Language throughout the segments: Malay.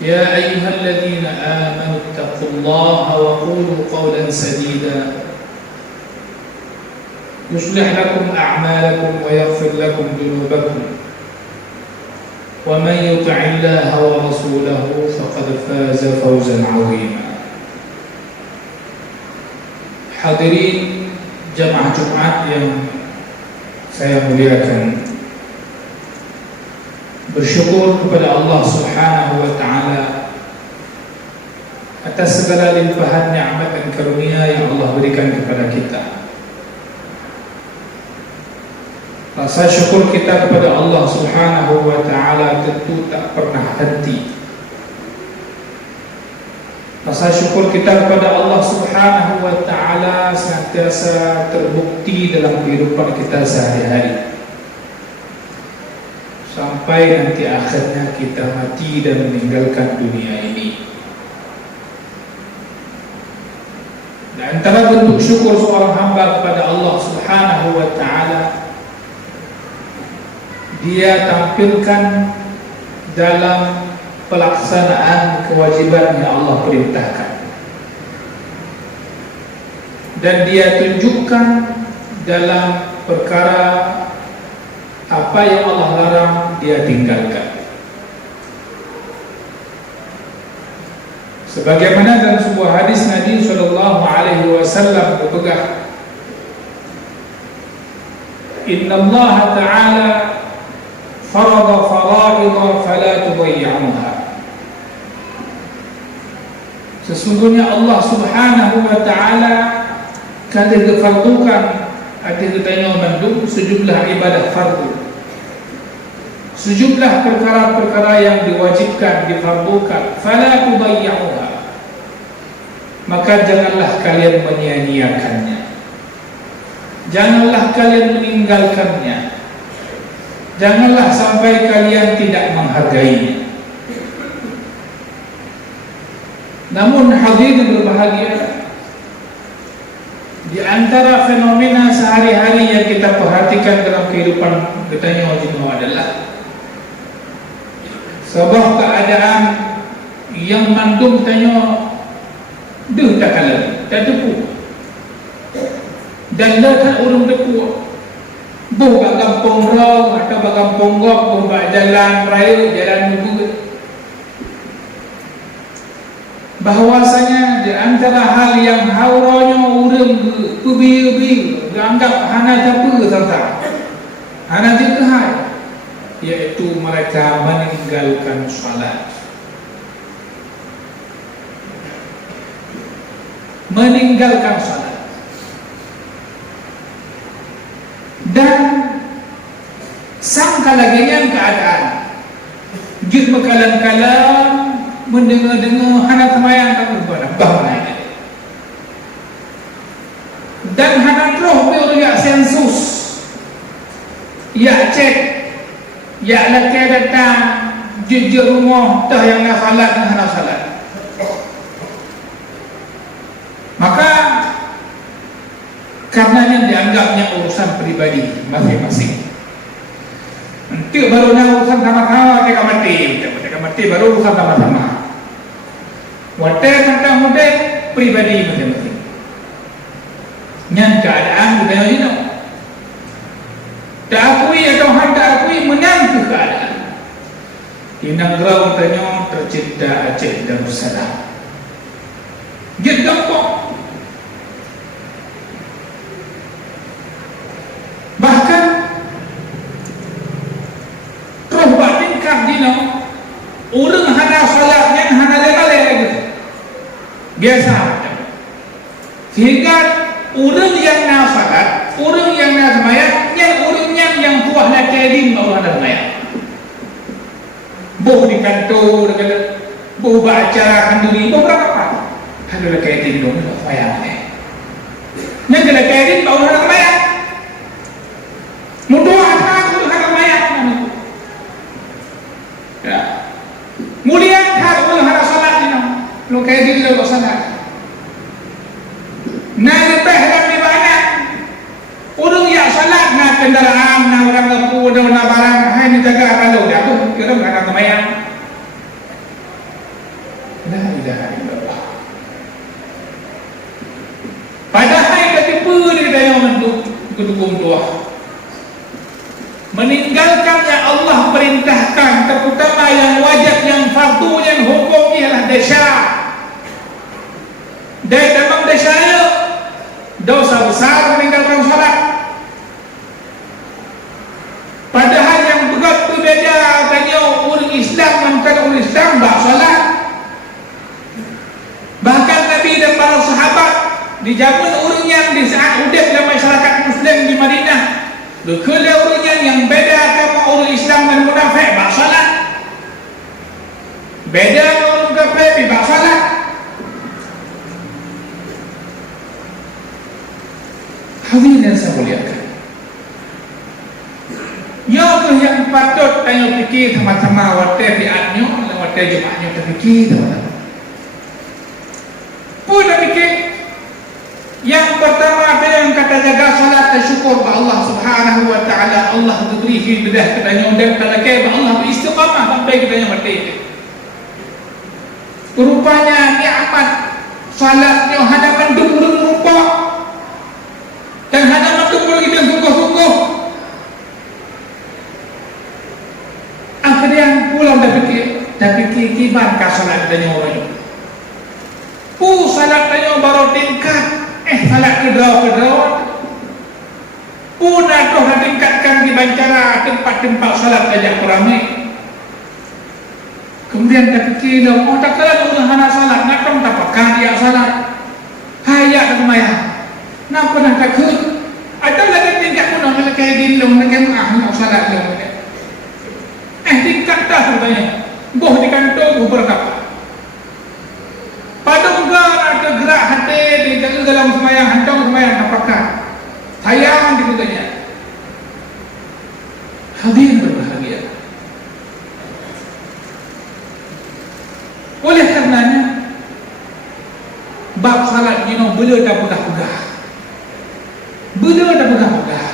يا أيها الذين آمنوا اتقوا الله وقولوا قولا سديدا يصلح لكم أعمالكم ويغفر لكم ذنوبكم ومن يطع الله ورسوله فقد فاز فوزا عظيما. Hadirin jamaah Jumat yang saya muliakan, bersyukur kepada Allah Subhanahu wa taala atas segala limpahan nikmat dan karunia yang Allah berikan kepada kita. Rasa syukur kita kepada Allah Subhanahu wa taala tentu tak pernah henti. Rasa syukur kita kepada Allah Subhanahu wa taala senantiasa terbukti dalam kehidupan kita sehari-hari, sampai nanti akhirnya kita mati dan meninggalkan dunia ini. Dan antara bentuk syukur seorang hamba kepada Allah Subhanahu wa taala, dia tampilkan dalam pelaksanaan kewajiban yang Allah perintahkan, dan dia tunjukkan dalam perkara apa yang Allah larang dia tinggalkan. Sebagaimana dalam sebuah hadis Nabi sallallahu alaihi wasallam berpegang, Inna Allah Ta'ala farada fara'idha fala tudayyi'uha. Sesungguhnya Allah Subhanahu wa taala telah difardukan, ada katanya mandub, sejumlah ibadah fardu, sejumlah perkara-perkara yang diwajibkan, difardukan, fala tudayyi'uha, maka janganlah kalian menyia-nyiakannya, janganlah kalian meninggalkannya, janganlah sampai kalian tidak menghargainya. Namun hadirin berbahagia, di antara fenomena sehari-hari yang kita perhatikan dalam kehidupan kita ini adalah sebuah keadaan yang mandum tanya deh tak kalah, tak tepu, dan dah tak urung tepu, buh kat kampung rau atau kat kampung gok, buh kat jalan raya, jalan mulut. Bahwasanya di antara hal yang hauranya urang pebi-bi anggap hana apa serta hana jihad, yaitu mereka meninggalkan salat. Meninggalkan salat. Dan sangka lagi yang keadaan jid mekalan-kalan mendengar-dengar hana semayang tak berbuat bahaya, dan hana terus beriak sensus, ya cek, ya laki datang jejak rumah tah yang nak salat dan hana salat. Maka karenanya dianggapnya urusan pribadi masing-masing. Nanti baru urusan sama-sama, mereka mati baru urusan sama-sama. Wadah tentang model pribadi masing-masing. Yang keadaan budaya ini tak akui atau hendak akui menang keadaan. Di negara tanya tercipta Aceh Darussalam. Dia gampang. Bahkan terus bandingkan dino orang hana salatnya hana lelai gitu. Biasa. Sehingga orang yang nak salat, orang yang nak sembahyang, orang yang tuah nak kedin orang nak sembahyang. Boh di kantor, boh baca kenduri, boh berapa? Ada nak kedin dong nak sembahyang ni. Nak kena kedin orang nak sembahyang. Mudah anak orang nak sembahyang. Ya. Mulia hak orang nak salat ni. Lo kedin lo salat. Nak lebih dan banyak orang yang salat nak kendaraan, nak orang lepu, nak barang, hanya jaga kalau dia tu kira nak sembahyang. meninggalkan yang Allah perintahkan, terutama yang wajib, yang fardu, yang hukum ialah dosa. Dan memang dosa dosa besar meninggalkan salat. Padahal yang berat berbeza tanya orang Islam dan orang Islam tak salat. Bahkan Nabi dan para sahabat di zaman orang yang di saat hidup dalam masyarakat Muslim di Madinah, berkala orang yang beda agama orang Islam dan munafik tak salat. Beda orang kafir tak salat. Hadirin yang saya muliakan, yang patut tanya fikir sama-sama waktu biatnya, waktu Jumatnya terfikir sama-sama. Pun dah fikir. Yang pertama ada yang kata jaga salat dan syukur kepada Allah Subhanahu wa taala. Allah beri hidayah kepada dan talakai Allah beristiqamah sampai kita yang mati. Rupanya nikmat salatnya hanya mendukung rupa dan hanya mendukung kita sungguh-sungguh. Akhirnya pulang dah fikir kiban ka salat tanya orang. Salat tanya baru tingkat, salat kedua. Nak dah tingkatkan di bancara tempat-tempat salat ajak ramai. Kemudian tak fikir dah, tak kala orang hana salat, nak dong tak pakai dia salat. Hayak dah maya. Nak pernah takut? Ada lagi tingkat pun nak kayak dilung nak nak salat dia. Tingkat dah sebenarnya. Boh di kantor berapa? Pada enggak ada gerak hati di dalam semayang, hantong semayang apakah? Sayang dikutanya. Hadirin berbahagia. Oleh karenanya, bab salat ni beliau dah pegah-pegah. Beliau dah pegah-pegah.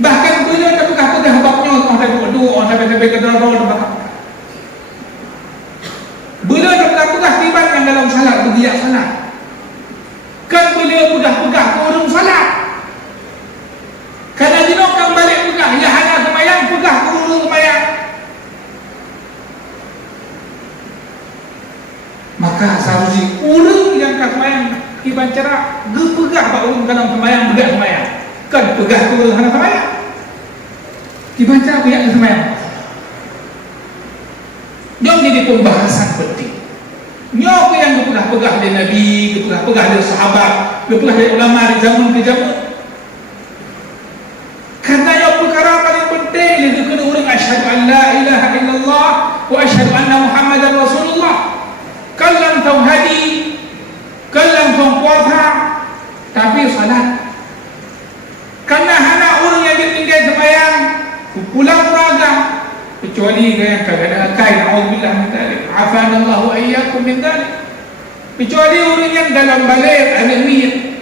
Bahkan beliau dah pegah-pegah babnya orang dah berdoa, orang dah sampai ke dalam. Beliau dah pegah-pegah tiba dalam salat, bergiat salat. Kan beliau pegah-pegah ke orang salat. Kerana dia nak balik pegah, ya hanya semayang, pegah ke orang semayang. Maka seharusnya orang yang kat semayang iban cara gepegah pak orang dalam semayang, begak semayang. Kan pegah ke orang hanya semayang. Iban cara begak semayang. Jom jadi pembahasan penting. Nyok yang gepegah-pegah dari Nabi, gepegah-pegah dari sahabat, gepegah dari ulama di zaman ke zaman. Karena yang perkara paling penting itu kena orang asyhadu an la ilaha illallah wa asyhadu anna Muhammadar Rasulullah. Kalam tauhidi, kalam puasa, tapi salat. Karena hana orang yang ditinggal sembahyang, pulang beragam. Kecuali yang kadang-kadang na'udzubillah min dzalik, afanallahu ayyakum min dzalik. Kecuali orang yang dalam balik ada niat,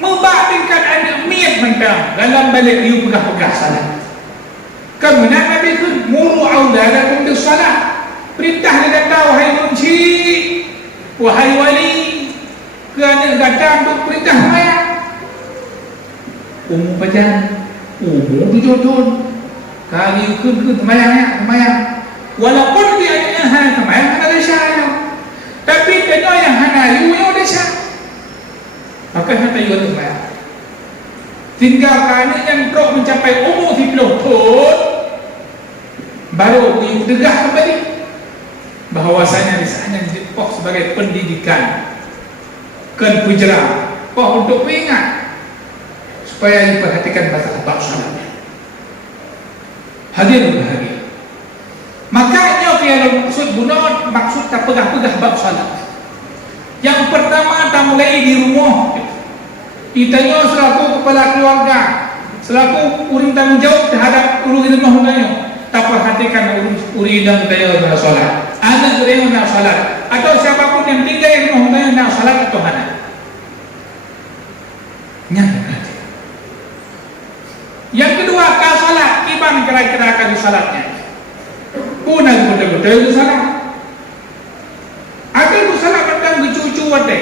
membabitkan ada niat mentang dalam balik dia pegah-pegah salat. Kemudian Nabi itu muru auladakum bis salat. Perintah dia kata, wahai kunci, wahai wali, kerana datang untuk perintah sembahyang. Umum pajan, umum berjodoh. Kali kun semayang. Walaupun dia hanya semayang hana desa, tapi dia yang hana yu desa. Maka hana yu semayang. Tinggal kali yang teruk mencapai umur 10 tahun, baru yu degah kembali. Bahawasanya di sana dipok sebagai pendidikan, kan pujera, poh untuk mengingat supaya diperhatikan masalah bab salat. Hadirin berbahagia. Makanya kalau maksud bunot, maksud tak pegah-pegah bab salat. Yang pertama tak mulai di rumah. Ditanya selaku kepala keluarga, selaku uring tanggung jawab terhadap urusan rumah tanya. Tak perhatikan uring dan tanya nak salat. Anak dia nak salat. Atau siapapun yang tinggal di rumah tanya nak salat atau mana? Nyata. Yang kedua, kau salat, kiban kira-kira akan salatnya. Punah betul-betul itu salat. Ada itu salat tentang gecu-gecu wate.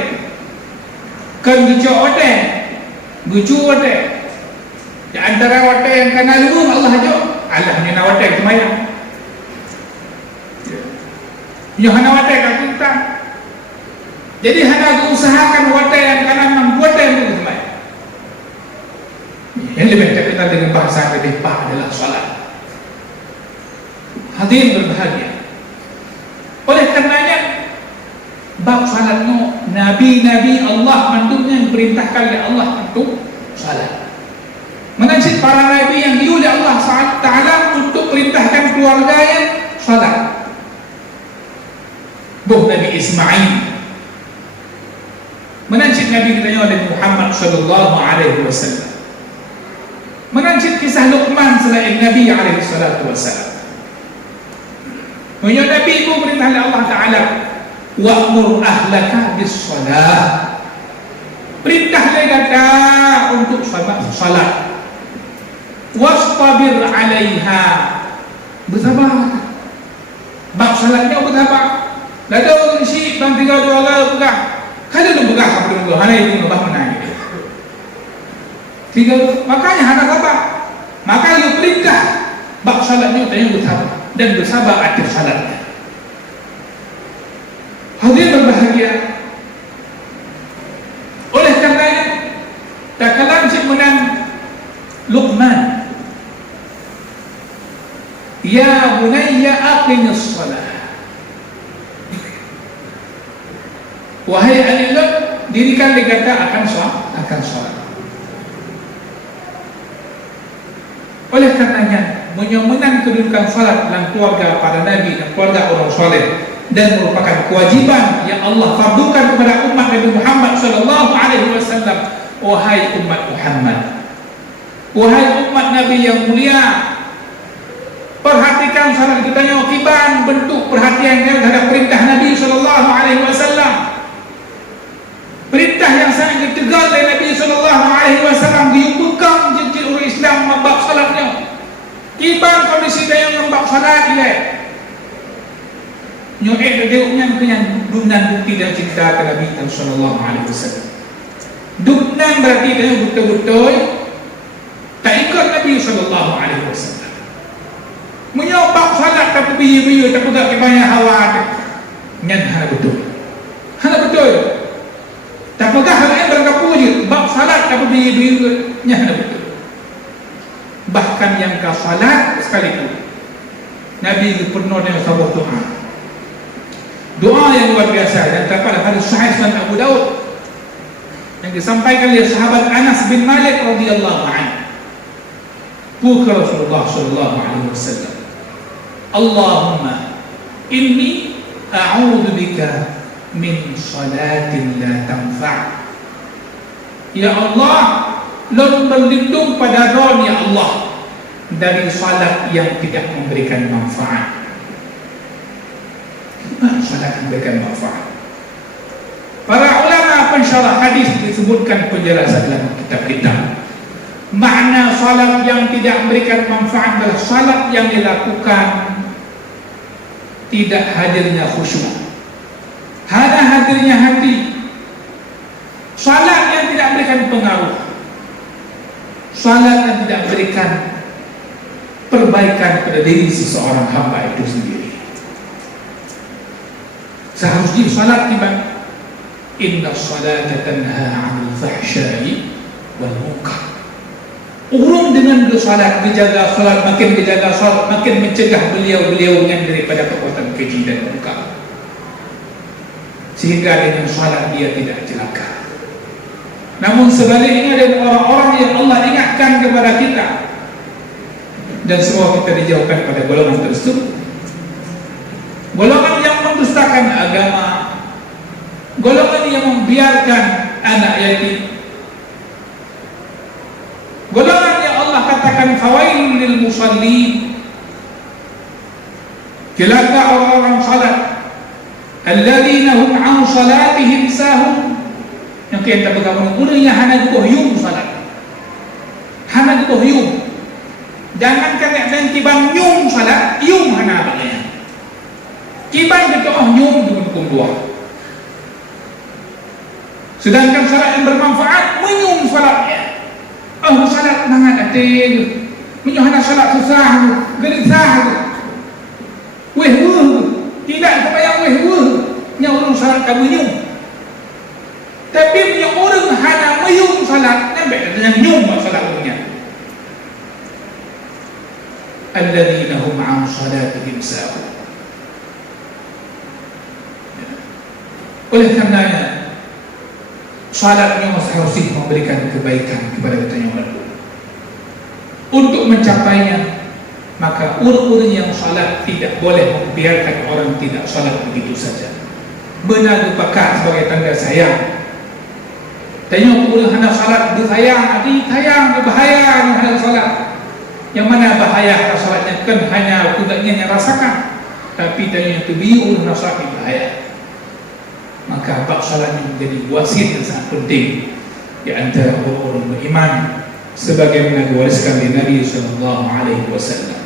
Kan gecu wate. Di antara wate yang kena lurum Allah jauh. alah ni nak watai semayang. Nyo hana watai kat kita. Jadi hana usahakan watai yang kanan membuat yang semayang. Yang lebih terkenal dengan bahasa lebih pak adalah salat. Hadirin berbahagia. Oleh karenanya bab salat no nabi-nabi Allah mantunya yang perintahkan oleh Allah untuk salat. Menajid para nabi yang diuji Allah Taala untuk perintahkan keluarga yang salat. Buh Nabi Ismail, menajid Nabi kita Nabi Muhammad sallallahu alaihi wasallam. Menajid kisah Luqman selain Nabi alaihi salatu wasallam. Punya Nabi itu perintah oleh Allah Taala, wa'mur ahlaka bis-shalah. Perintah mereka untuk salat. Wastabir 'alaiha. Bersabar. Bab salatnya bersabar. Dah ada orang syik bang 3 2 kali pegah. Kada lu pegah apa dulu. Hana itu ngebah menang. Makanya hana sabar. Maka you perintah bab salatnya tanya bersabar dan bersabar atas salatnya. Hadirin berbahagia. Oleh karenanya takalan menang Luqman, ya bunayya aqimis shalah. Wahai anak, dirikan negara akan salat. Oleh karenanya menang kedudukan salat dalam keluarga para nabi dan keluarga orang soleh dan merupakan kewajiban yang Allah fardukan kepada umat Nabi Muhammad sallallahu alaihi wasallam. Wahai umat Muhammad, wahai umat Nabi yang mulia, perhatikan salat kita yang kiban bentuk perhatian terhadap perintah Nabi sallallahu alaihi wasallam. Perintah yang sangat ditegal oleh Nabi sallallahu alaihi wasallam diukuhkan jejak orang Islam membab salatnya. Kiban kondisi dia yang membab salat dia. Nyoek dia yang dunan bukti dan cinta kepada Nabi sallallahu alaihi wasallam. Dunan berarti dia betul-betul tak ikut Nabi sallallahu alaihi wasallam. Menyobak salat tak biyu-biyu tak pegang kebanyakan hawa nyan hana betul. Hana betul. Tak pegang hal yang berkapu je. Bab salat tak biyu-biyu nyan hana betul. Bahkan yang ka salat sekalipun Nabi pernah dengan sebuah doa yang luar biasa dan terdapat hadis sahih Sunan Abu Daud yang disampaikan oleh sahabat Anas bin Malik radhiyallahu anhu. Buka Rasulullah sallallahu alaihi wasallam, Allahumma inni a'udzu bika min salatin la tanfa'. Ya Allah, Lord berlindung pada Ron ya Allah dari salat yang tidak memberikan manfaat. Salat memberikan manfaat. Para ulama pensyarah hadis disebutkan penjelasan dalam kitab-kitab. Makna salat yang tidak memberikan manfaat adalah salat yang dilakukan tidak hadirnya khusyuk, hanya hadirnya hati. Salat yang tidak memberikan pengaruh, salat yang tidak memberikan perbaikan pada diri seseorang hamba itu sendiri. Seharusnya salat tiba inna salata tanha 'anil fahsya'i wal munkar. Urung dengan salat, dijaga salat, makin dijaga salat, makin mencegah beliau-beliau daripada perbuatan keji dan munkar. Sehingga dengan salat dia tidak celaka. Namun sebaliknya ada orang-orang yang Allah ingatkan kepada kita dan semua kita dijauhkan pada golongan tersebut. Golongan yang mendustakan agama, golongan yang membiarkan anak yatim, golongan yang Allah katakan fawailun lil musallin, celaka orang-orang salat, alladzina hum an salatihim sahun, yang kita berkawan urangnya hana gohyum salat, hana gohyum. Jangankan yang kiban nyum salat, yum hana bagaya. Kiban kita nyum dukun dua. Sedangkan salat yang bermanfaat menyum salatnya. Salat nangat atil Menyuhana salat susah, gelisah, weh-weh, tidak sembahyang weh-weh, nya urang salat ka menyung. Tapi punya orang hana menyung salat, nampak dengan nyung salat urangnya. Alladzina hum 'an salatihim sahun. Oleh karenanya salatnya harus memberikan kebaikan kepada kita yang lalu. Untuk mencapainya, maka orang-orang yang salat tidak boleh membiarkan orang tidak salat begitu saja. Benar pekat sebagai tanda sayang. Tengok orang hendak salat bersayang, adik sayang, berbahaya yang hendak salat. Yang mana bahaya kalau salatnya kan hanya kudanya yang rasakan, tapi tanya itu biu orang salat bahaya. Maka bab salat menjadi wasit yang sangat penting di antara orang beriman, sebagaimana diwariskan di Nabi sallallahu alaihi wasallam.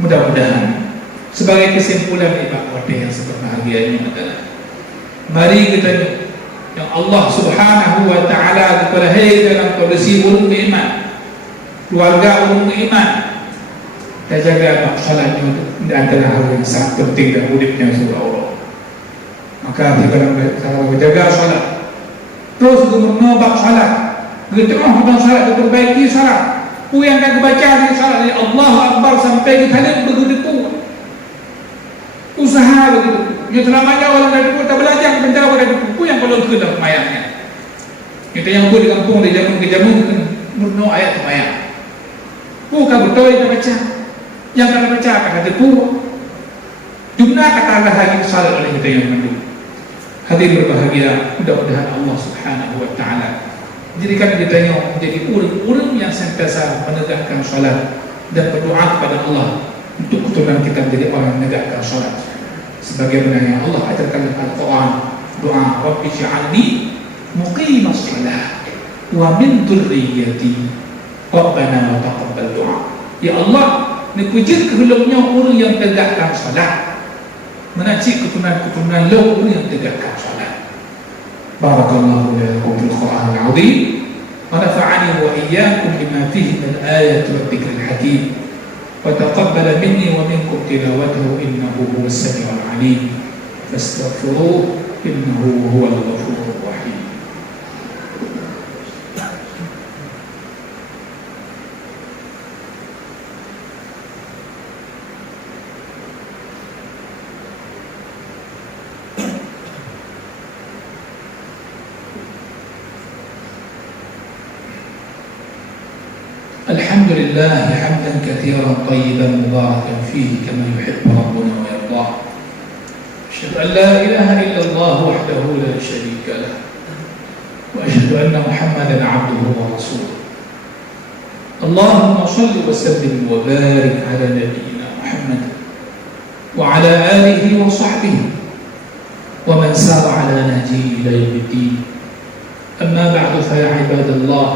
Mudah-mudahan sebagai kesimpulan di bab yang seberbahagia ini adalah, mari kita yang Allah Subhanahu wa taala kepada dalam kondisi orang beriman, keluarga orang beriman, kita jaga bab salatnya di antara hal yang sangat penting dalam hidupnya seorang orang. Maka kalau menjaga salat, terus menobak salat, kita dalam salat perbaiki salat. Ku yang akan baca di salat dari Allahu Akbar sampai kita lihat begitu. Usaha begitu. Ya selamanya orang dari kita belajar menjaga pada buku yang kalau ke dalam ayatnya. Kita yang di kampung di jamun ke jamun murno ayat ayat. Ku ka betul kita baca. Yang kita baca kata itu. Jumlah kata Allah lagi salat oleh kita yang mendukung. Hadirin berbahagia, mudah-mudahan Allah Subhanahu wa taala jadikan kita menjadi orang-orang yang sentiasa menegakkan salat dan berdoa kepada Allah untuk keturunan kita menjadi orang yang menegakkan salat. Sebagaimana yang Allah ajarkan dalam Al-Quran, doa Rabbi ja'alni muqimas shalah wa min dzurriyyati Rabbana wa taqabbal du'a. Ya Allah, nikujud kehendaknya orang yang tegakkan salat, menacik keturunan-keturunan lo yang tegakkan salat. Barakallahu lakum fil Qur'an al-'azim wa nafa'ani wa iyyakum bima fihi min ayati wa dzikril hakim wa taqabbala minni wa minkum tilawatahu innahu huwas sami'ul 'alim fastaghfiruhu innahu huwal ghafurur rahim. الحمد لله حمدا كثيرا طيبا مباركا فيه كما يحب ربنا ويرضاه. أشهد أن لا إله إلا الله وحده لا شريك له وأشهد أن محمدا عبده ورسوله. اللهم صل وسلم وبارك على نبينا محمد وعلى آله وصحبه ومن سار على نهجه إلى يوم الدين. أما بعد فيا عباد الله،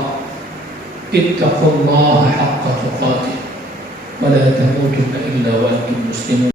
اتقوا الله حق تقاته ولا تموتن إلا وأنتم مسلمون.